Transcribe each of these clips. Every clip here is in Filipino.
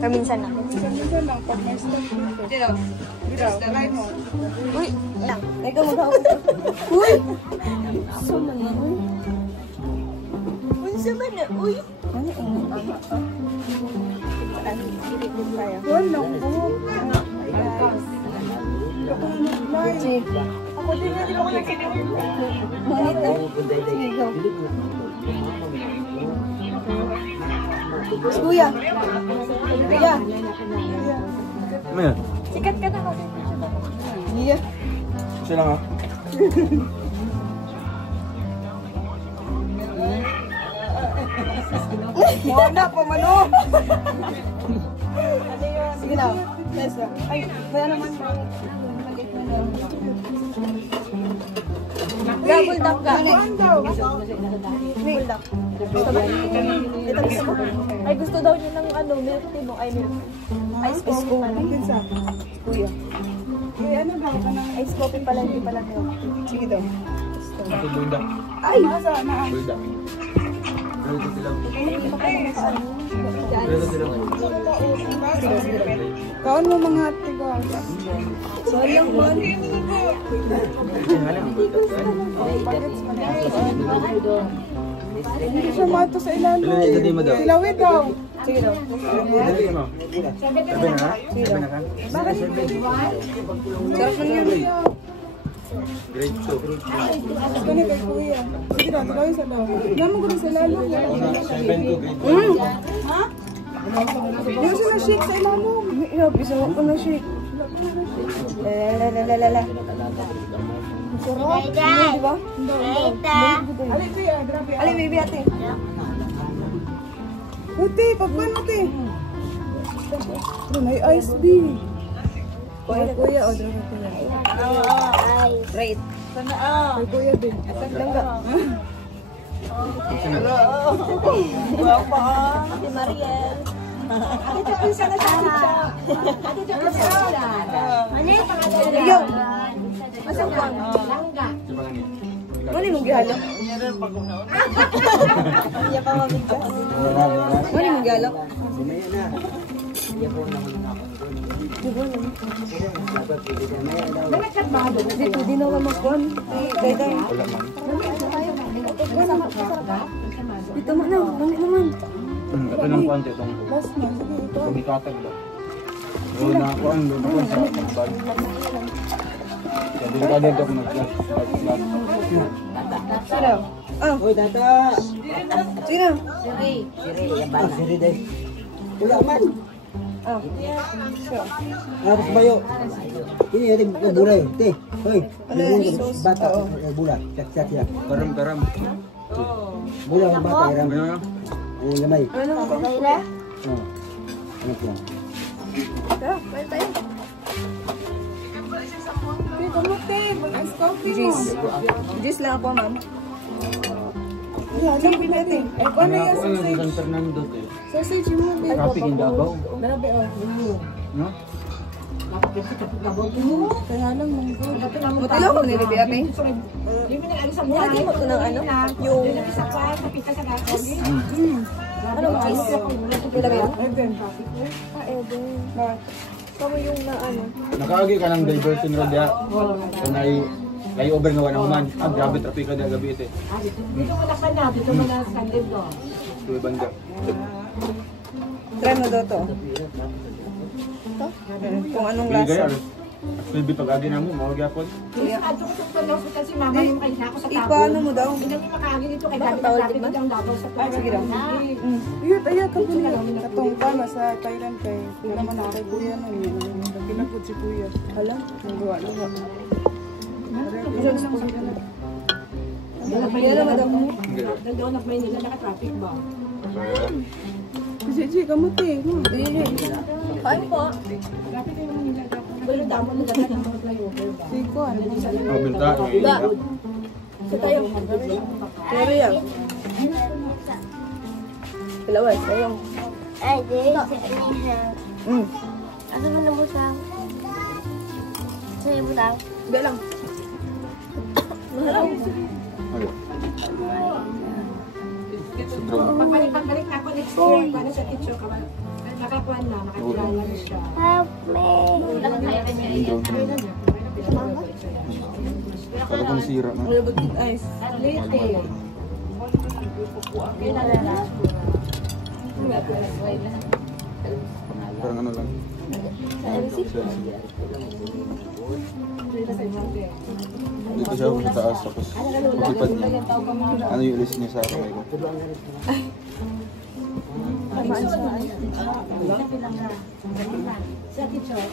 Kaminsan lang. Minsan lang, pag may stock dito. Dito. Try mo. Uy, lang. Ikaw mag-hawak. Uy! So naman, uy. Unsa man na, uy. Ano ang One lang po. Ako din na ako nakinig. Manit na. Sige, go. Kuya. Kuya. Ano yan? Sikat ka na ako. Iya. Isa lang ha? Wala pa mano. Sige na. Yes, sir. Ay, kaya naman Double duck ka. Saan daw? Double duck. Gusto ba? Ito gusto mo? Ay, gusto daw niya ng ano, milk tea mo. Ay, milk. Ice coffee pala. Kinsa? Kuya. Ay, ano daw ka nang Ice coffee pala, hindi pala milk. sige daw. Ito bulda. Ay, masa na. Bulda. Bulda sila. Dance. Bulda sila. Kaon mo mga tigo. Sorry ang bon. Hindi siya mato sa ilalim. Ilan ito mo daw? Silawid daw. Sige daw. Dali mo. Sabi na ha? Sabi na ka? Sarap man yun. Grade 2. Gusto ni kay kuya. Sige daw, tulawin sa daw. Naman ko rin sa ilalim. 7 to grade 2. Ha? Yung sila shake sa ilalim. Grabe, sa ko na shake. Lalalala. Sarap. Di ba? Ali, kuya, grabe. Ali, baby ate. Buti, pagpan buti. May ice B. Kuya, kuya, o drama kuya. Right. Kay kuya din. Langga. Ate Mariel. Ate, tsaka isa na siya. Ate, tsaka isa. Ano yung pangalan? Iyo. Masang ko? Langga. Ano yung galo? Iya pa mamigkas. Ano yung galo? Dito, di na naman magkuhan. Gay-gay. Dito mo na, mamit naman. Ito ng konti itong Last na, sige ito. kumikatag ba? Doon na ako ang doon ako sa pagbag. Kaya doon ka dito ako nag-flash. Sino? Ah, Uy, tata! sino? Siri day. Wala man. Ah, Tapos bayo. Ini ada bulay. Te. Hoy. Ano yan? Bata. Bulay. Cak-cak ya. Karam-karam. Bulay ang bata. Iram. Ano yan? Ang lamay. ano ko? Oh. Ano po? Tara, pwede tayo. Te, kamuti. Mag-ice coffee mo. Juice lang ako, ma'am. Wala, lang pinati. Ay, kung ano Ano yung ako yung sausage? San Fernando eh. Sausage mo. babe. Kapi Gindabaw. Grabe, oh. No? Kaya lang, munggo. Mutilo ko ni Ruby ate. Lagi mo ito ng ano? Yung... Anong cheese? Yung lagay mo? Eden. Ah, Eden. Kamo yung na ano? Nakaagi ka ng diversion road ya. Kung ay over nga wala man. Grabe trapiko dia gabi ito. Dito mo na pa na. Dito mo na sa dito. Tuwi banda. Try mo daw to. Ito? Kung anong lasa. Maybe pag-agi na mo, mawag yapon. Ato ko sa hospital si mama yung kanya ako sa tabo. Ipaano mo daw? Hindi namin makaagi dito kay Bakit David tawag sabi di ba? ko ang dabaw sa tabo. Sige daw. Iyot, ayat ka po niya. Katong pa, nasa Thailand kay. Kung naman ako kay kuya nun. Pinagpod si kuya. Hala. Nagawa. Yan naman daw mo. Doon nag Maynila naka-traffic ba? Sige, kamuti. Kain po. Pero damo mo dapat ng mga flyover ba? Siko, ano? Mabinta. Ba? Sa tayo. Pero yan. Kalawas, ayong. Ay, di. Isa. Ano mo na butang? Sa'yo butang? Hindi lang. Mahal. Pagbalik na ako next year. Paano sa teacher ka ba? Nakakuan na, nakakilala na siya. Help me. Kala kong sira na. Ice. Late. Parang ano lang. Dito siya sa taas, tapos paglipad niya. Ano yung list niya sa akin? Tamaan siya. Sa teacher.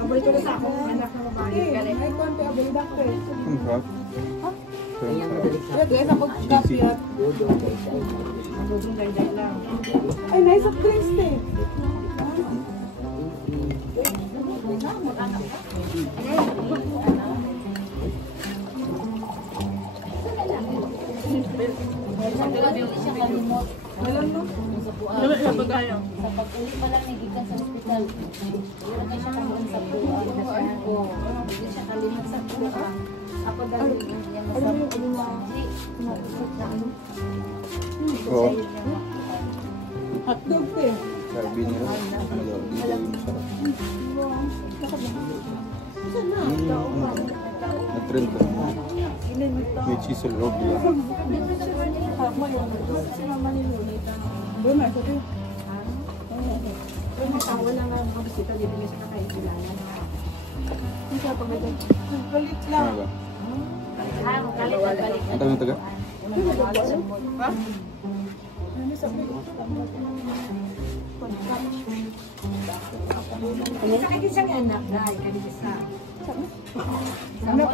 Paborito ko sa akong anak na babae. May konti abel doctor. Ang crap. Guys, ako copy at Dudong dagdag lang. ay nice of drinks eh. Alam mo? Dami siya pa tayo. Sa pag-uli pa lang nagikan sa hospital. Wala na siya kamuan sa buwa. Hindi siya kalimot sa buwa. Ako dahil yung masama. Oo. Hotdog eh. Sabi niya, ano daw, dito yung masarap. Nag-trend ka. May cheese sa loob yan. Doon na, ito. Pero may tawa lang ang kabisita dito niya sa nakaikilalan. Galit lang. Ano ba? Kalit na balik. Ang tawag ng taga? Sakit siyang anak, dahil kanina sa... Anak.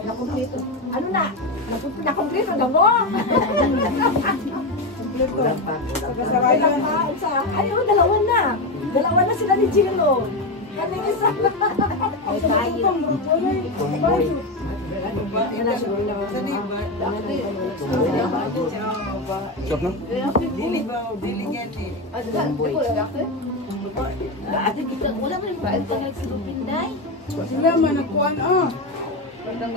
Nakumpleto. Ano na? Nakumpleto na mo? Kompleto. Sa kasawayan. Ayun, dalawa na. Dalawa na sila ni Gino. Kaning isa. Ay, tayo. Itong grupo na eh. Sarap na? Ate kita, wala man yung baal ka nagsilupin, day. Sila man nagkuhan ah. Anong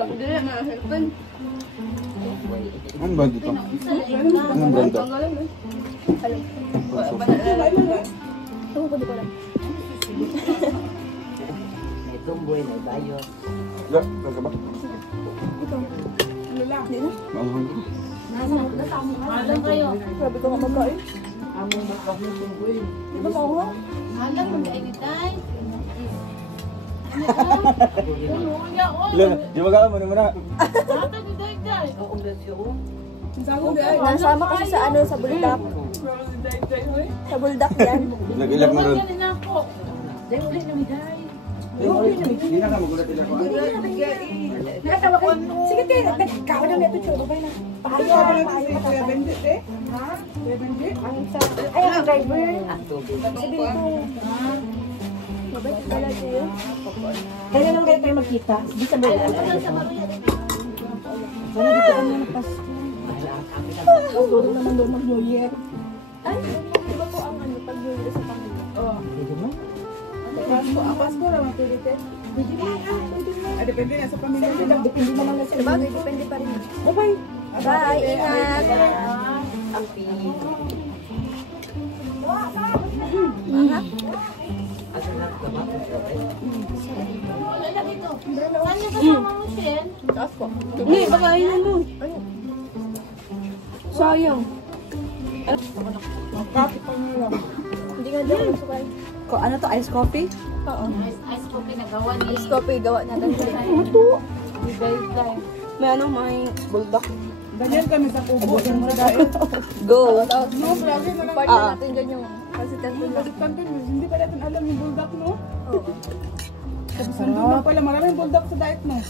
brand ito? Anong brand ito? Ito ko di ko lang. Ya, talaga ba? Ano lang. Mahal. Malang kayo. Grabe ko nga magkain. Di ba mauha? Malang mo ay ni day. Ilan? Di ba ka mo na? Ate ni day day. Sabi ko ay. Nasama kasi sa ano, sa buldak. Sa buldak yan. Nag-ilak na rin. Yan na ako. Day uli na mi day. Hindi na ka magulat nila ko. Natawa ko. Sige, te. Nagkawa na ito, chulo ba na? Ito ka pala si Kuya Bendit eh. Ha? Kuya Bendit. Ay, ang driver. Sabi ko, mabait pala siya. Kaya lang kayo tayo magkita. Di sa bayan. Wala dito kami ng Pasko. Puro naman doon mag-New Year. Ay, di ba po ang ano, pag-yuri sa pamilya? Oh. Pasko naman pwede te. Ah, depende na sa pamilya nila. Depende naman na sila. Sabagay, depende pa rin. Bye-bye. Bye, ingat! Wala na dito. Saan yung kasama mo, Shen? Taas ko. Hindi, bakain na mo. Sayang. Kapit pa nila. Hindi nga daw ako sukay. Ano to, ice coffee? Oo. Ice coffee na gawa ni. Ice coffee, gawa natin siya. May ano, may bulldog. Ganyan kami sa kubo. Go! No, grabe na lang. Part na natin dyan yung consistency na. Hindi pa natin alam yung bulldog, no? Tapos nandun lang pala, maraming bulldog sa diet mo.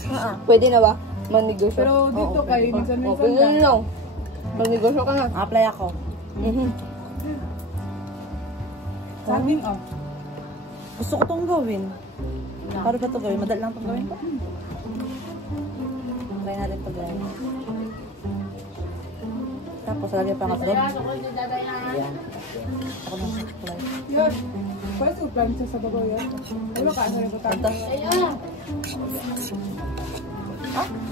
Pwede na ba? Manegosyo. Pero dito kayo, Okay minsan-minsan na lang. lang. Manegosyo ka na. Apply ako. Saging, oh. Gusto ko itong gawin. Paano ba ito gawin? Madali lang itong gawin ko. Try natin ito gawin. Tapos lagyan pa ng hotdog. Ako na supply. Yan. Pwede yung plan sa babaw yan. Ano ka? Ano yung Tapos, Ayun.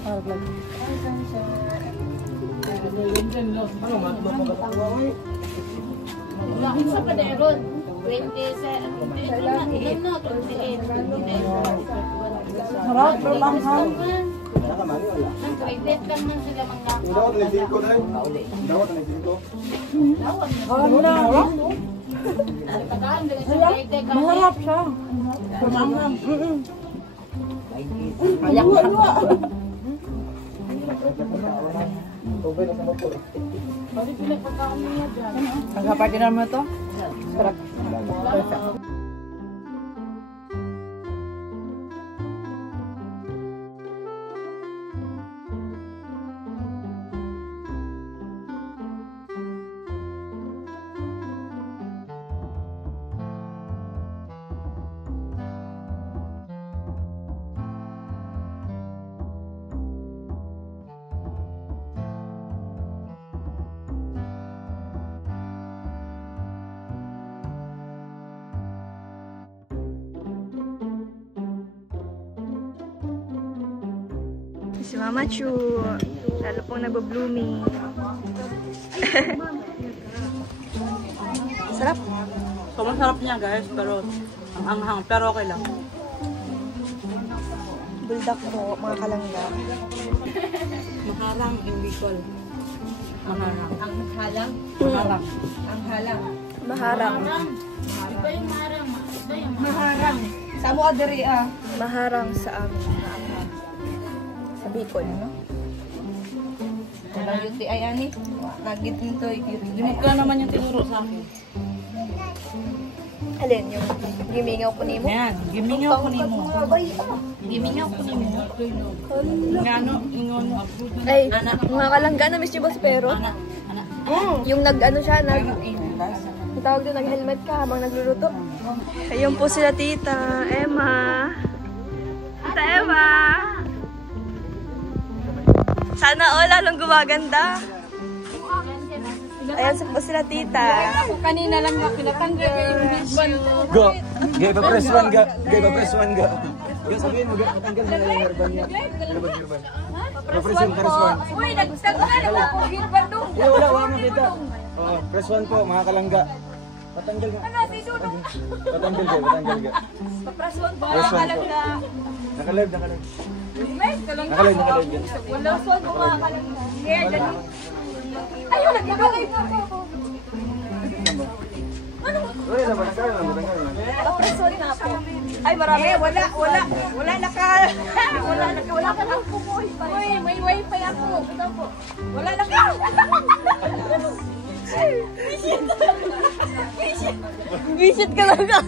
Harap lang. Bakit sa paderon? 27, no, 28. Harap, lang ha. Ang credit lang man sila mga Dawat na dito na. Dawat na dito. Harap na. Harap? tagaan din sa credit. Maharap siya. Kumangang. Ayak na. Ang kapatid naman ito. Sarap. Si Mama Chu, lalo pong nagbo-blooming. Sarap. Sobrang sarap niya guys, pero ang anghang, pero okay lang. Buldak po, mga kalangga. Maharang in Bicol. Maharang. Ang halang. Maharang. Ang halang. Maharang. Iba yung marang. Iba yung Maharang. Sa mo adiri ah. Maharang sa amin. Sa Bicol, no? Walang UTI ani. Nagit nito Dinig ka naman yung tinuro sa akin. Alin, yung gimingaw ko nimo? Yan, gimingaw ko nimo. Gimingaw ko nimo. Ngano, ingon mo. Ay, mga kalangga, na-miss niyo ba si Pero? Anak. Yung nag-ano siya, tawag doon, nag-helmet ka habang nagluluto. Ayun po sila Tita Emma. Tita Emma! Sana all lalong gumaganda. Ayan po sila Tita. Ako kanina lang na pinatanggal yung video. Go. Gay pa press one ga. Gay pa press one ga. Yung sabihin mo ga matanggal na yung herban niya. Herban. Press one. Uy, nagtanggal na ako hirban dong. Wala mo kita. Oh, press one po mga kalangga. Patanggal nga. Ano si Suno? Patanggal ga. Paprason ba? Press one po. Nakalive. Nakalive. Wala son mo mga kalangga. Here, dali. Ayun, nagkakalay mo ako. Uy, natanggal na. Papresol na po. Ay, marami. Wala ka lang pumoy. Uy, may wifi ako. Ito po. Wala na ka. Visit ka lang ka.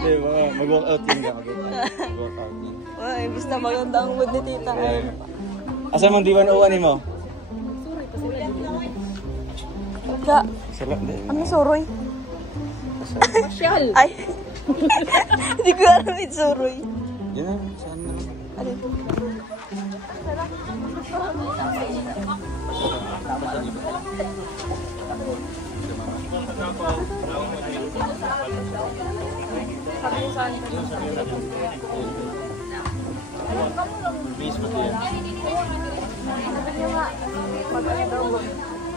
Hindi, mag-walk out yun ga. Mag-walk out yun. Ay, imbis na maganda ang mood ni Tita. Asa man di 101 mo? Ka, Sarap din. ano suroy? Masyal. Ay. Hindi ko alam yung suroy. Yan na, saan na lang. Alin?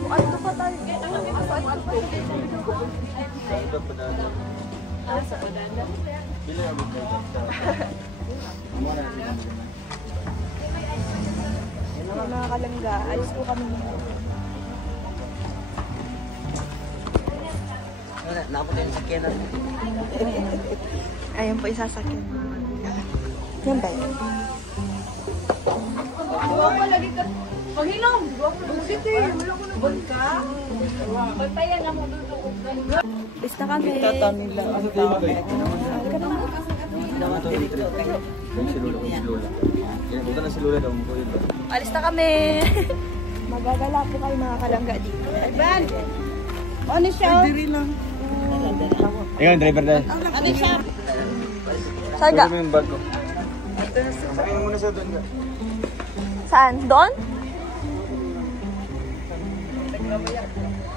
Ano pa tayo? Bila mo Mga kalangga, alis po kami. Ayun po, isasakyan. Yan ba yun? Pangilong. Busit eh. Wala ko na ka. Pagpayan na mo dudukog. Alis na kami. Tata nila. Ano tayo magalit? Si Lula. Kinabutan na si Lula daw mo yun. Alis na kami. Magagala po kayo mga kalangga dito. Ban. Ano siya? Diri lang. Ikaw, driver na. Ano siya? Saan ka? Pwede mo yung bag ko. Sakay mo muna sa doon ka. Saan? Doon?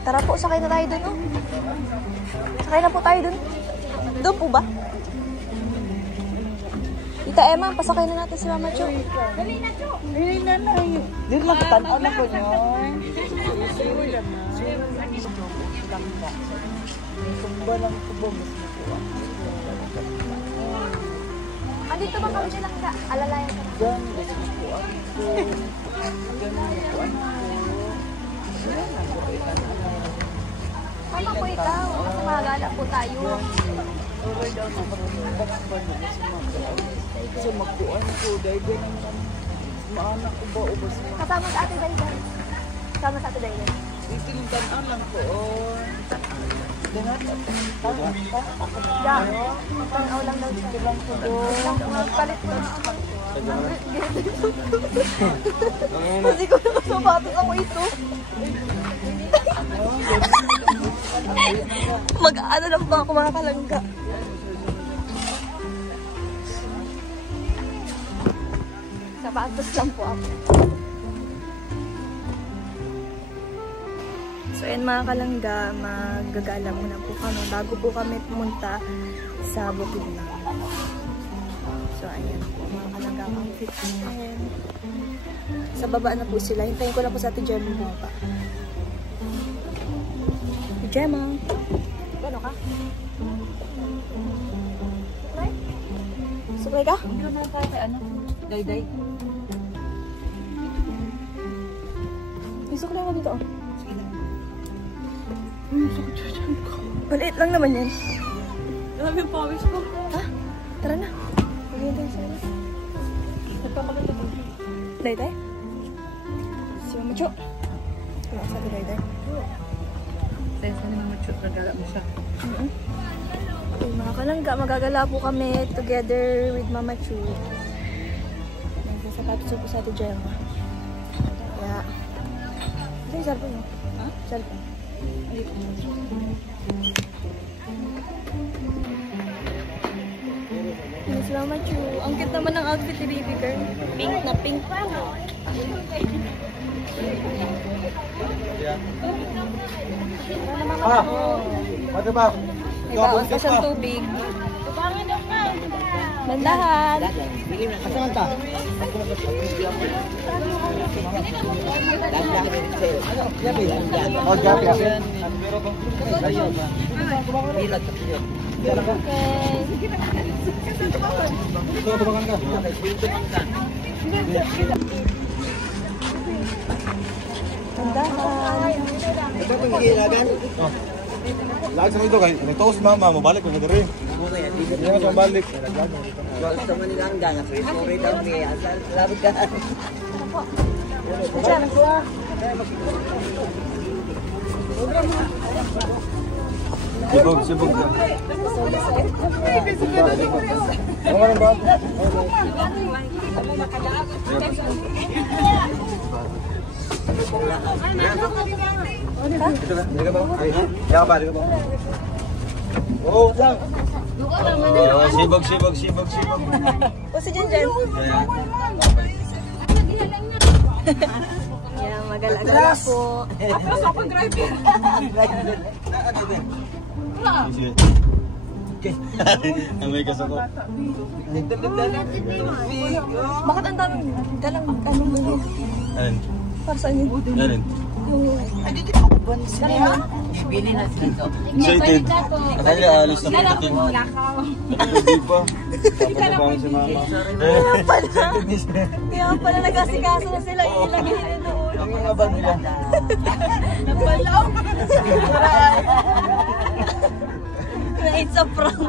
Tara po, sakay na tayo doon. Oh. Sakay na po tayo doon. Doon po ba? Tita Emma, pasakay na natin si Mama Cho. Hindi na na. Dito lang katanaw na ko nyo. Tumba lang ko ba? Andito ba kami siya nakita? Alalayan ka na. Diyan, mas mapuan ko. Diyan, mapuan ko. Mama po ikaw. Kasi magagala po tayo. Okay daw na mag-box ba na kasi mapuan. Kasi mapuan ko. Dahil ganun naman. Maanak ko ba o ba siya? Kasama sa ate Dayday. Kasama sa ate Dayday. Itinitanan lang ko. Dengan Yeah. Tanaw lang daw siya. lang ko doon. Magpalit ko na ako. Kasi ko na sapatos ako ito. Mag-ano lang ba ako mga kalangga? Sapatos lang po ako. So ayan mga kalangga, magagala muna po kami bago po kami pumunta sa Bukidnon. So ayan po mga kalangga, ang fit. Sa baba na po sila. Hintayin ko lang po sa Ate Gemma bumaba. Ate Gemma. Gano ka? Suklay? Suklay ka? Hindi naman tayo kay ano? Day-day. May suklay ka dito. Maliit lang naman yan. Alam yung pawis ko. Ha? Tara na. Maghihintay sa akin. Nagpapalit ako. Day-day? Si Mama Cho. Wala sa atin Day-day. Dahil sa naman macho, nagala mo siya. Okay, mga kalangga, magagala po kami together with Mama Chu. Nagsasapatos po sa Ate Gemma. Kaya, ito yung cellphone mo. Ha? Cellphone. Yes, Mama Chu. Ang cute naman ng outfit ni baby girl. Pink na pink. Ano ba? May baon pa siyang tubig. Mandahan. Asan ka? Oh, gabi. Mandahan. Ito pang gilagan. Lahat sa ito, kahit nagtaos mama, mabalik ko na rin. Hindi naman mabalik. Gusto mo nilang gangas. Sorry daw ni Asal. Salamat ka. Sibog ka. Ano nga ba? Ito ka? Hindi ka ba? Yaka ba? Hindi ka ba? Oo, lang. Sibog. O si Jen. Yan, magala-gala po. Tapos ako driver. Sige. Okay. May kasako. Bakit ang daming dalang ganun? Alin? Para saan yun? Alin? Bili na sila ito. Excited. Akala alis na po ito. Hindi pa. Papasabahan si mama. Kaya pala nag-asikaso na sila. Ilagay nila doon. Ang mga bag nila. Nagpalaw. It's a prank.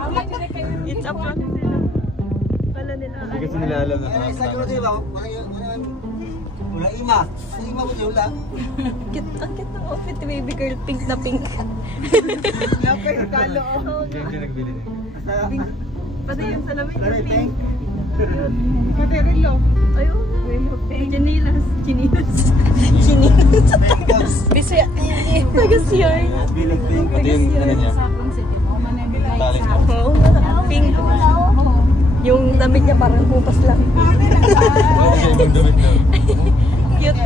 It's a prank nila. Kala nila. Hindi kasi nila alam na. Wala ima. Ima mo wala. Ang cute ng outfit ni baby girl. Pink na pink. Okay, kalo. Hindi nagbili niya. Pati yung salamin yung pink. Pati rin lo. Ayun. Chinilas. Bisya. Tagas-yarn. Bilang pink. Pati yung ano niya. Tali niya. Oo. Pink. Yung damit niya parang hupas lang. Oo, siya yung damit na. Cute.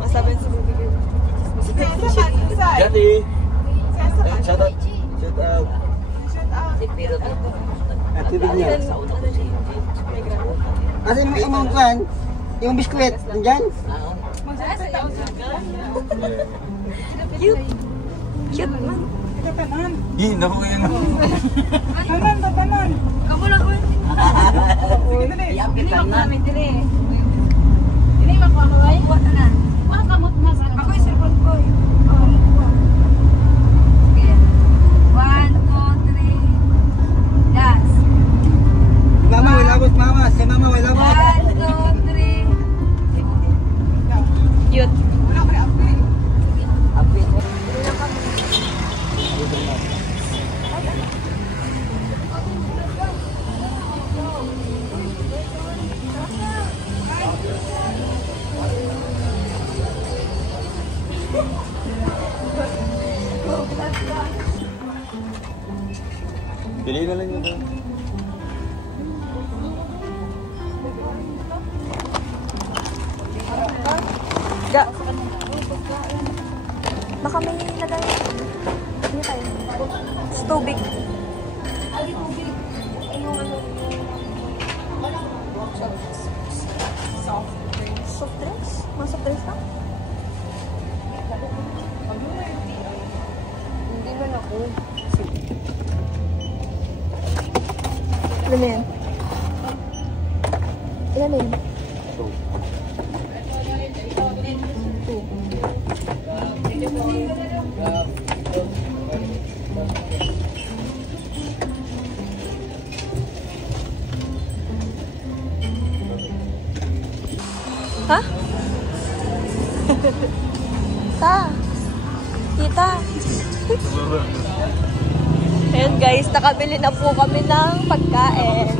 Masabi sa baby girl. Jati! Shout out! Tibig niya. Kasi yung kuhan, yung biskwit, nandyan? Cute. Cute man. Hindi, naku yun. Kamu lang ko. Ini makamit dire. Ini makamay. Wala na. Wa kamot mas. Ako isipon ko. Okay. 1 2 3. Gas. Mama, wala abot, mama. Si mama, wala abot. 1 2 3. Cute. Pili na lang yun. Ga. Baka may nilagay. Hindi tayo. Sa tubig. Soft drinks? Mga soft drinks na? Hindi man ako. Ilan na yan? Ilan na yan? Ha? Ta. Tita. Ayan guys, nakabili na po kami ng pagkain.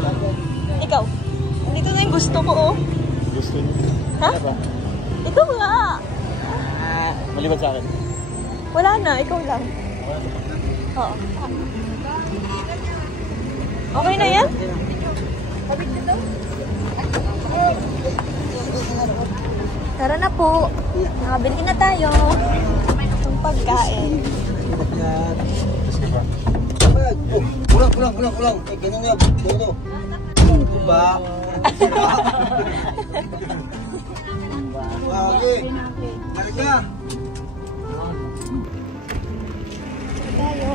Ikaw, dito na yung gusto ko oh. Gusto niyo? Ha? Ito nga. Maliban sa akin. Wala na, ikaw lang. Oo. Okay na yan? Tara na po. Nakabili na tayo. Ng pagkain. Ulang. Eh, ganun nga. Ganun. Ito ba? Okay. Marika. Tayo.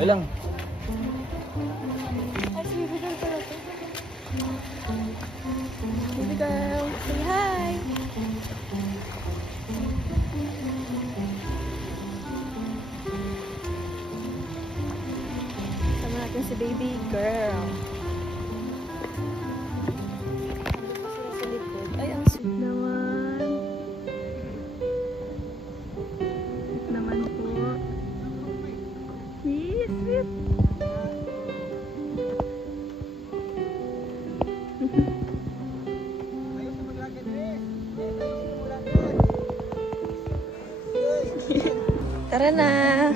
Lang. Ay, si Baby Girl pala to. Baby Girl, say hi! Sama natin si Baby Girl. Nandun pa sila sa likod. Ay, ang sweet naman. Sweet naman po. Sweet. Tara na.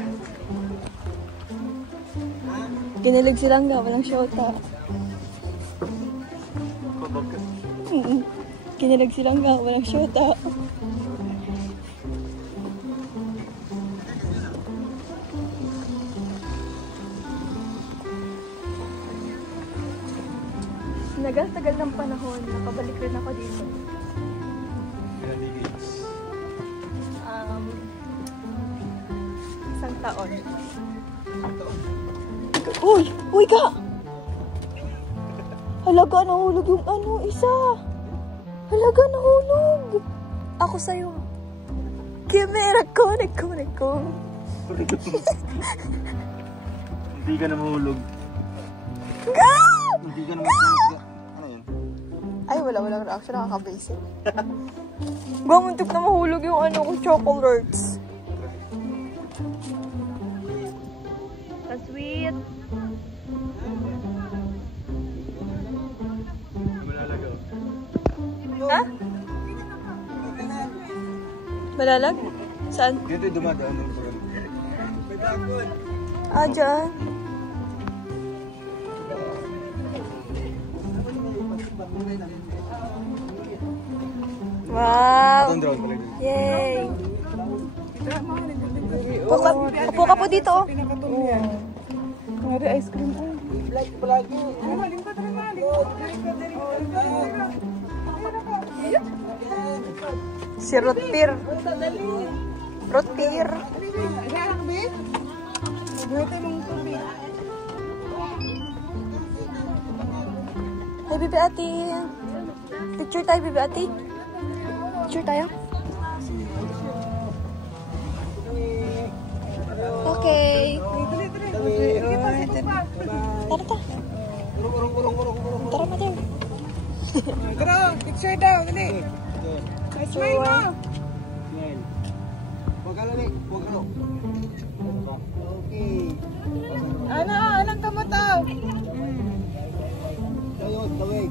Kinilig si Langga, walang shota. Kinilig si Langga, walang shota. Tagal ng panahon, nakabalik rin ako dito. Isang taon. Uy! Uy ka! Halaga, nahulog yung ano, isa. Halaga, nahulog. Ako sa'yo. Camera ko, nagko. Hindi ka na mahulog. Go! Hindi ka na mahulog. Ano yun? Ay, walang reaction. Nakaka-basic. Gamuntik na mahulog yung ano ko, chocolates. Ka-sweet. Ha? Malalag? Saan? Dito yung dumadaan. Ah, dyan. Wow! Itong drone pala. Yay! Upo ka po dito. Ngari ice cream oh. Like palagi. Si root beer. Root beer. Hey, Bibi Ate. Picture tayo, Bibi Ate. Picture tayo. Okay. Tara ta. Tara, mother. Tara, picture daw, dali. Smile mo. Huwag ka lang, huwag ka lang. Okay. Anong kamataw? Tawag, tawag.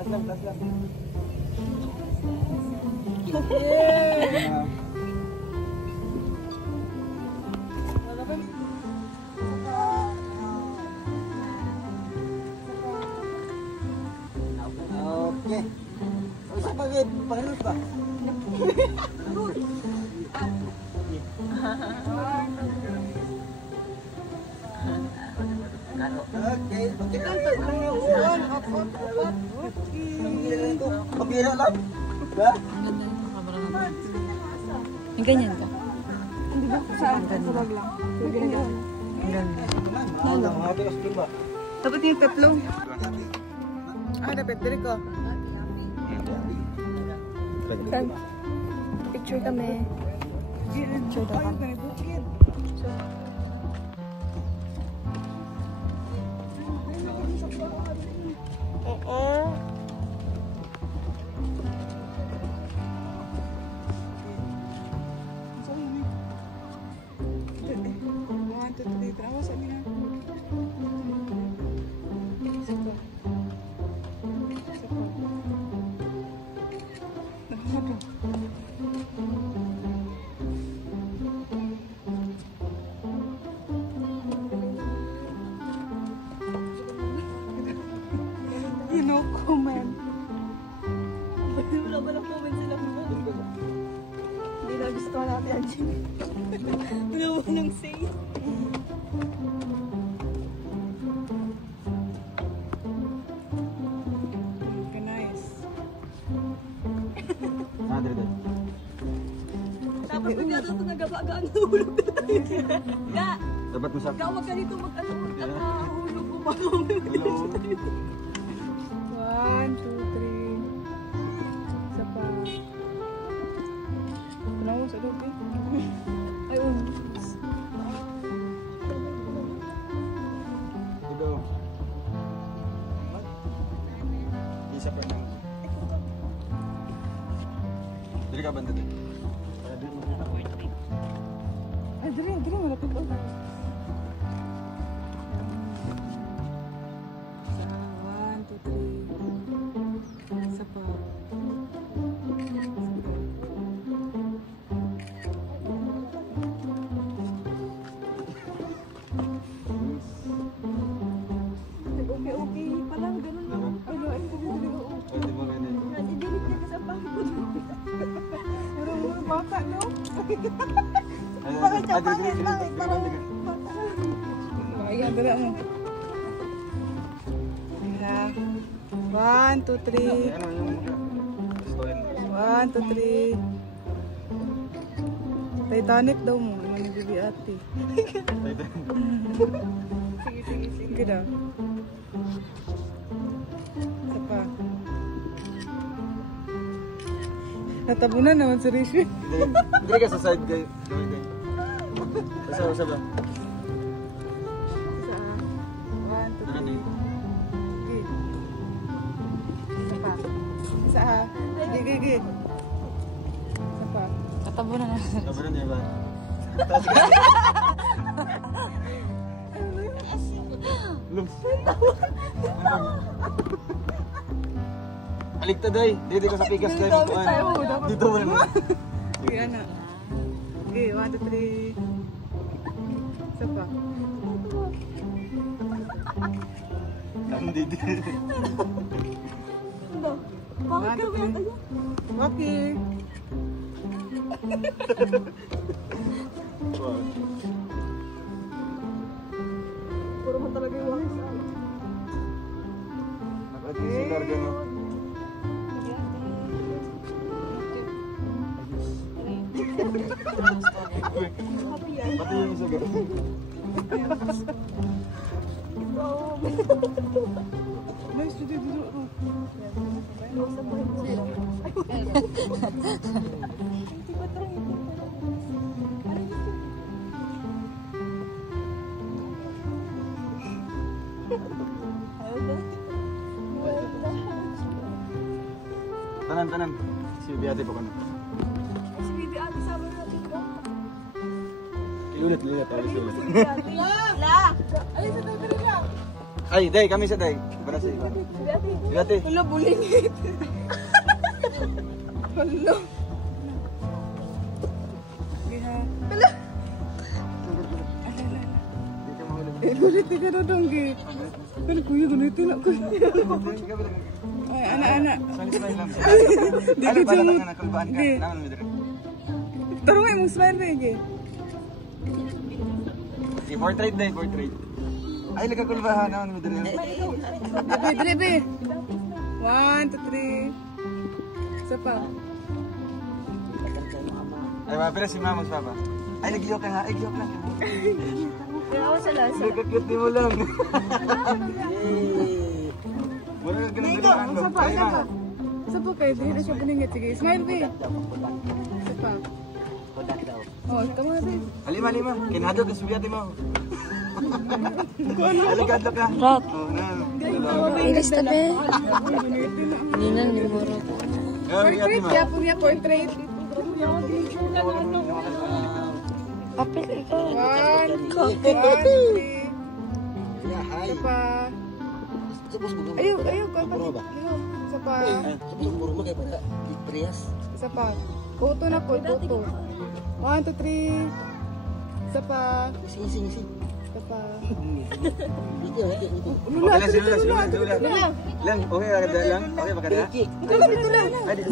Aslam, aslam. Yeah. Okay. O sa bagay, pangalos ba? Okay, okay lang. Pabira lang. Ba? Yung ganyan ka. Hindi ba? Saan? Sa bag lang. Dapat yung peplo. Dapat diri ko. Kan. Picture kami. Picture daw kami. No comment. Wala ba lang comment sila mo? Hindi na gusto natin yan, Jimmy. Wala mo nang say. Nice. Tapos pagka ito nagabagaan na hulog na tayo. Ga! Dapat mo sa... Ga, wag ka dito mag-ano. Hulog ko pa. Hello. 1, 2, 3. Isa pa. Kunaw mo sa loob eh. Ay, Dito. Isa pa na. Dili ka banda din. Ay, dali, malapit ko. Baka, no? Bakit siya pangit? Bakit? Parang... Ayan, dala mo. 1, 2, 3. 1, 2, 3. Titanic daw mo. Ano ni Bibi Ate? Sige daw. Isa pa. Natabunan naman si Rishi. Hindi ka sa side kayo. Basta ba? Isa. 1, 2, 3. Sige. Isa pa. Isa ha. Gigi. Isa pa. Natabunan na. Natabunan niya ba? Alikta day. Dito ka sa pikas day. Dito mo naman. Sige, ano? Okay, 1, 2, 3. Isa pa. Dito. Bakit ka ba? Bakit? Puro mo talaga yung wakis. Nakasilar gano'n. Pati yung isa gano'n. Nice to do. Tanan. Si Biate po kano. Si Bibi Ate sama natin ko. Iulit. La! Ay, sa tayo ka. Ay, day, kami sa day. Para sa iba. Biate. Wala, bulingit. Wala. Wala. Gulit ka na dong, Gi. Pero kuya, gulitin ako. Ay, anak. Smile lang. Di Ano ko ba siya mo. na nakulbaan ka? Gi. Naman mo dire. Tarong ay mong smile ba, Gi? Si portrait day, portrait. Ay, nagkakulbahan naman mo dire. Dre. 1, 2, 3. Isa pa. Ay, pero si Mama sa pa. Ay, nag-joke ka nga. Ay, joke lang. Kaya ako sa lasa. Nagkakit mo lang. Wala ka ganun-ganuan ba? Ay, ma. Isa pa kayo, di na siya paningit. Sige, smile, Bi. Isa pa. Oh, come on, Bi. Lima. Kinado ka subiyate mo. Aligado ka. Rot. Oh, na. Ilis tabi. Ninan ni Moro. Portrait, kaya po niya portrait. Kapit ikaw. 1, 2, 3. Isa pa. Ayaw, kapatid. Isa pa. Isa pa. Puto na po, puto. 1, 2, 3. Isa pa. Isa pa. Okay lang, sila. Lang, okay lang. Okay ba ka na? Dito lang. Ay, dito.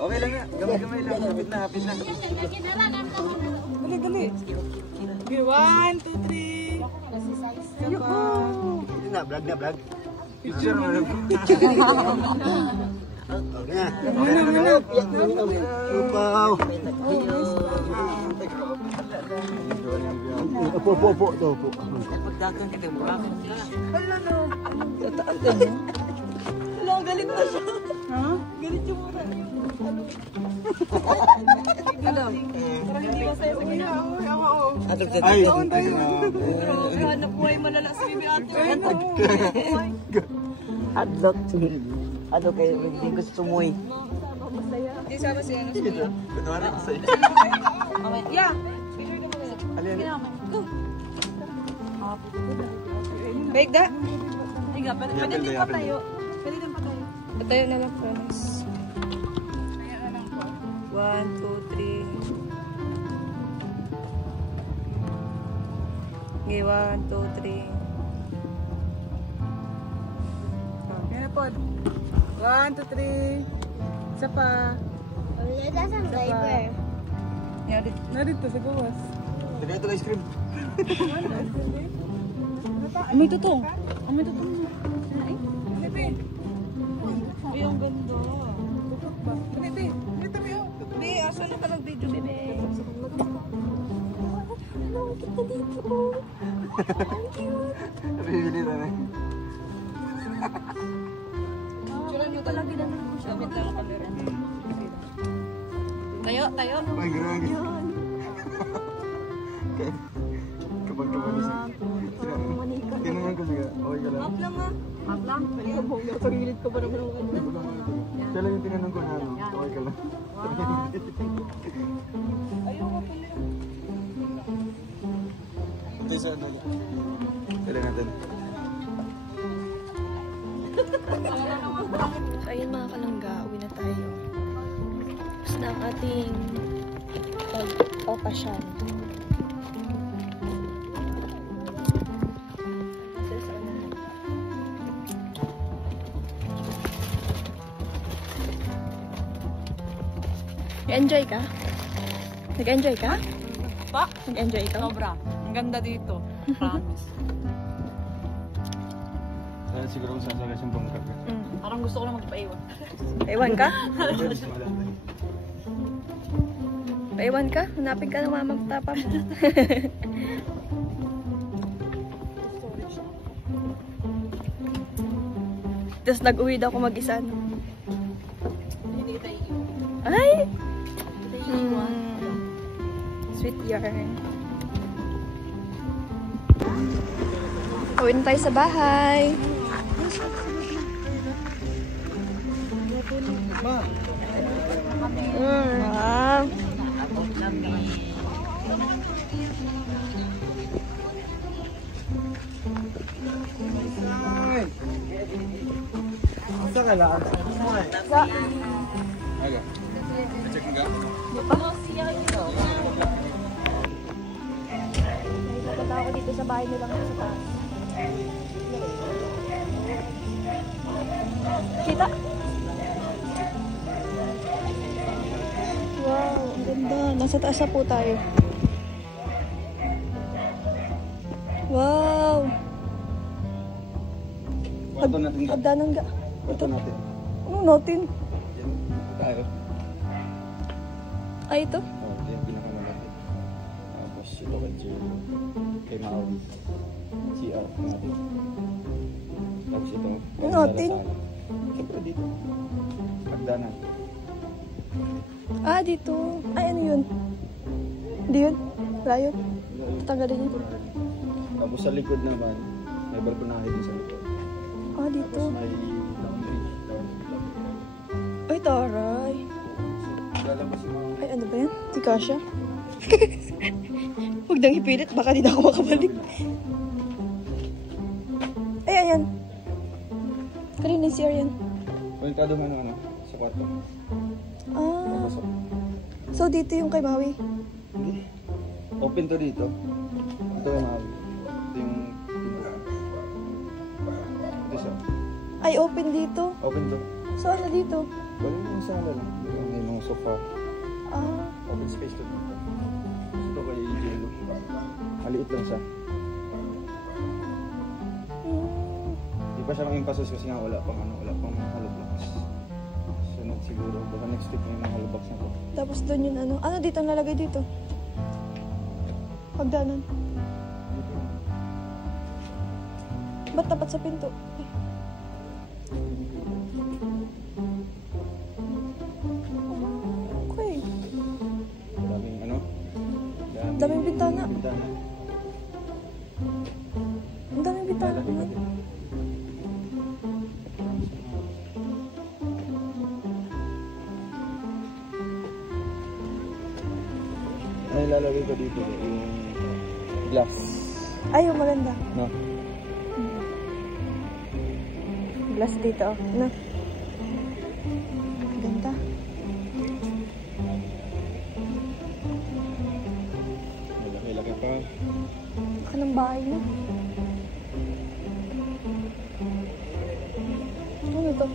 Okay lang nga. Gamay lang. Hapit na. Dali. 1, 2, 3. Isa pa. Vlog. Picture mo lang. Lupaw. Po. Pagdagan kita mo. Wala no. Wala, galit na siya. Ha? Galit yung mura. Ano? Parang hindi masaya sa kanya. Ay, Hanap buhay malala sa Bibi Ate. Adlok. Ano kayo, hindi ko sumuy. Hindi sama si ano. dito. Kunwari ko sa'yo. Yeah. Alin. Bake that. Pwede din pa tayo. Patayo na lang, promise. 1, 2, 3. Okay, 1, 2, 3. Yan na po. 1, 2, 3. Isa pa. Nasaan driver? Narito sa gawas. Pwede ito ice cream. May tutong. May tutong. Ay, ang ganda. Bebe. Dito kayo. Be, asa na ka nag-video, bebe? Bibili na eh. Sulan mo pala, ginanong ko siya. Benta ng camera. Tayo. Ay, grabe. Kapag siya. Tinanong ko siya. Okay ka lang. Hap lang ah. Hap lang? Halika mo, nakasagilit ka pa naman ako. Siya lang yung tinanong ko na ano. Okay ka lang. Ayaw ka pala. Ito yung sa ano. Kailangan natin. So ayun mga kalangga, uwi na tayo. Tapos na ang ating pagpapasyan. Nag-enjoy ka? Nag-enjoy ka? Pa? Nag-enjoy ka? Sobra. Ang ganda dito. Promise. Dahil siguro kung sasagay siyang bangkag. Parang gusto ko na magpaiwan. Paiwan ka? Paiwan ka? Hanapin ka ng mamang tapa mo. Tapos nag-uwi daw ako mag-isa. Hindi kita iiwan. Ay! Sweet yarn. Uwi na tayo sa bahay. Wow. Saan ka lang? Sa Aga. Check nga. Nagpunta ako dito sa bahay nilang sa taas. Kita? Wow, ang ganda. Nasa taas na po tayo. Wow! Kwarto natin ga. Hagdanan ga. Kwarto natin. Ano natin? Yan. Tayo. Ay, ito? Oh, ito yung pinakamalaki. Tapos ito kay Maui. CR natin. Tapos ito. Ano natin? Siyempre dito. Hagdanan. Ah, dito. Ay, ano yun? Hindi yun? Layo. Tatanggalin yun. Tapos sa likod naman, may balkonahe din sa likod. Ah, dito. Tapos may laundry. Ay, taray. Lalabas yung mga... Ay, ano ba yan? Si Kasha? Huwag nang ipilit, baka di na ako makabalik. Ay, ayan. Kanina yung CR yan. Konektado mo ano, sa kwarto. Ah, Papasok. so dito yung kay Maui. Hindi. Open to dito. Ito yung Maui. Ito yung pintuan. Ito siya. Ay, open dito. Open to. So, ano dito? Wala yung sala lang. May mga sofa. Ah, Open space to dito. Ito kay Jello. Maliit lang siya. Hindi pa siya maging pasos kasi nga wala pang hollow blocks. Sunod siguro. Baka next week may mga hollow blocks na to. tapos doon yung ano. Ano dito ang lalagay dito? Pagdanan. Ba't tapat sa pinto? Ay. Okay. Daming ano? Daming bintana. Bintana. Ang daming bintana. Lalaki pa din. Ay, lalagay ko dito yung glass. Ay, yung maganda. No? Glass dito. Oh. No? Ganda. Laki-laki pa. Baka ng bahay mo. Ano ito?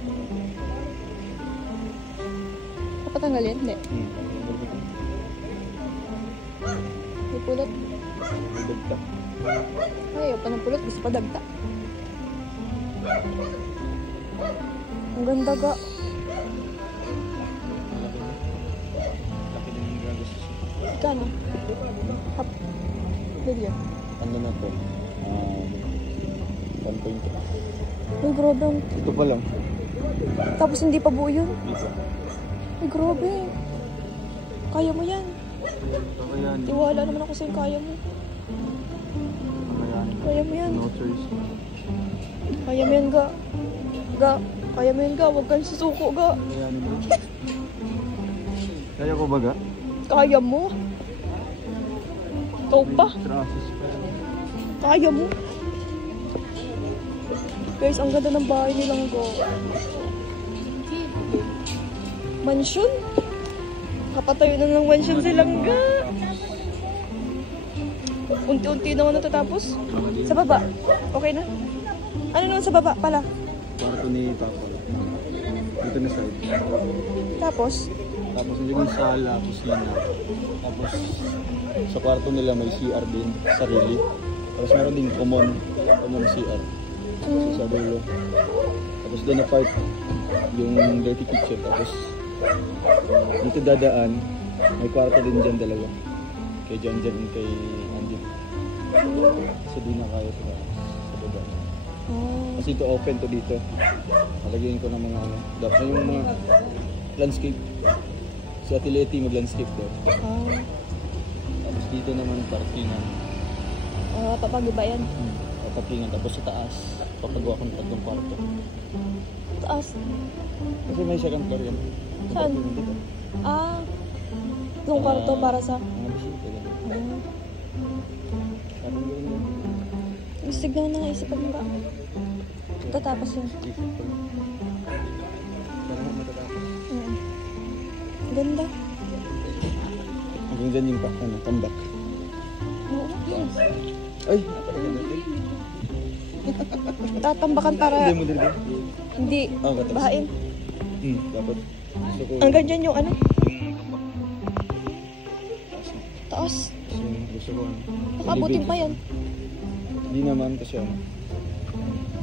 Kapatanggal yan? Hindi. May pulot. Dagta. Ayaw pa ng pulot. Gusto pa dagta. Ang ganda ga. Laki din yung gagos. Ikano? Hap. Billion. Ano na to? 1.2. Ay, grabe. Ito pa lang. Tapos hindi pa buo yun. Dito. Ay, grabe. Kaya mo yan. Ayan. Tiwala naman ako sa'yo. Kaya mo. Ayan. Kaya mo yan. No choice. Kaya mo yan, ga. Ga. Kaya mo yan, ga. Huwag kang susuko, ga. Ayan mo. Kaya ko ba ga? Kaya mo. Ikaw pa. Traces pa. Kaya mo. Guys, ang ganda ng bahay nilang go. Mansion? Kapatayo na ng mansion silang ga. Unti-unti naman natatapos. Sa baba, okay na? Ano naman sa baba pala? Kwarto ni Papa. Dito na side. Tapos? Tapos yung sala, kusina. Tapos sa kwarto nila may CR din, sarili. Tapos meron din common CR. Sa dulo. Tapos doon na part yung dirty kitchen. Tapos dito dadaan, may kwarto din dyan dalawa. Kay John and kay Andy. Kasi di na kaya sila sa baba. Kasi ito open to dito. Malagyan ko ng mga ano. Dapat yung mga landscape. Si Ate Leti mag-landscape daw. Tapos dito naman parkingan. Papagiba yan. Papakingan. Tapos sa taas, papagawa ko ng tatlong kwarto. Taas? Kasi may second floor yan. Saan? Yung kwarto para sa... Mga bisita yan. Parang gano'n lang. Gusto ko na naisipan mo ba? Tatapos yun. Isip ko lang. Parang matatapos. Ganda. Hanggang dyan yung tambak. Ay! Tatambakan para... Hindi mo din din? Hindi. Bahain. Dapat. Gusto ko Hanggang dyan yung ano? yung tambak. Taas. Gusto ko ano. Nakabutin pa yan. Hindi naman kasi ano.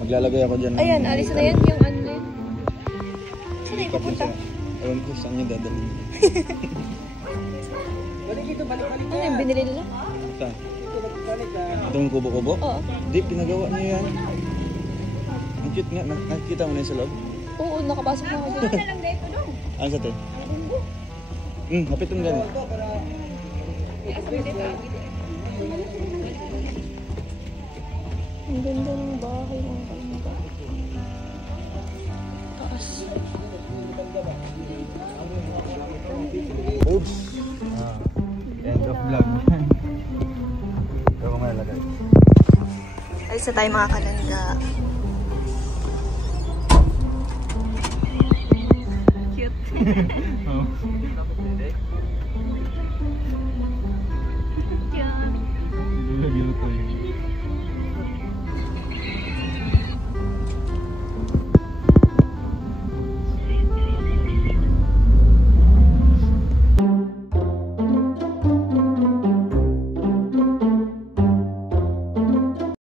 Maglalagay ako dyan. Ayan, alis na yan. Yung ano na yan. Saan na yung pupunta? Ewan ko saan yung dadalhin. Ano yung binili nila? Ito. Ito yung kubo-kubo? Oo. Hindi, pinagawa niyo yan. Ang cute nga. Nakikita mo na yung sa loob? Oo, nakapasok na ako dyan. Ano sa ito? Hapit yung ganit. Ang ganda ng bahay ng kanya. Taas. Oops! End of vlog. Ito ko malagay. Alis na tayo mga kalanda. Cute. Oh. Gila-gila ko yun.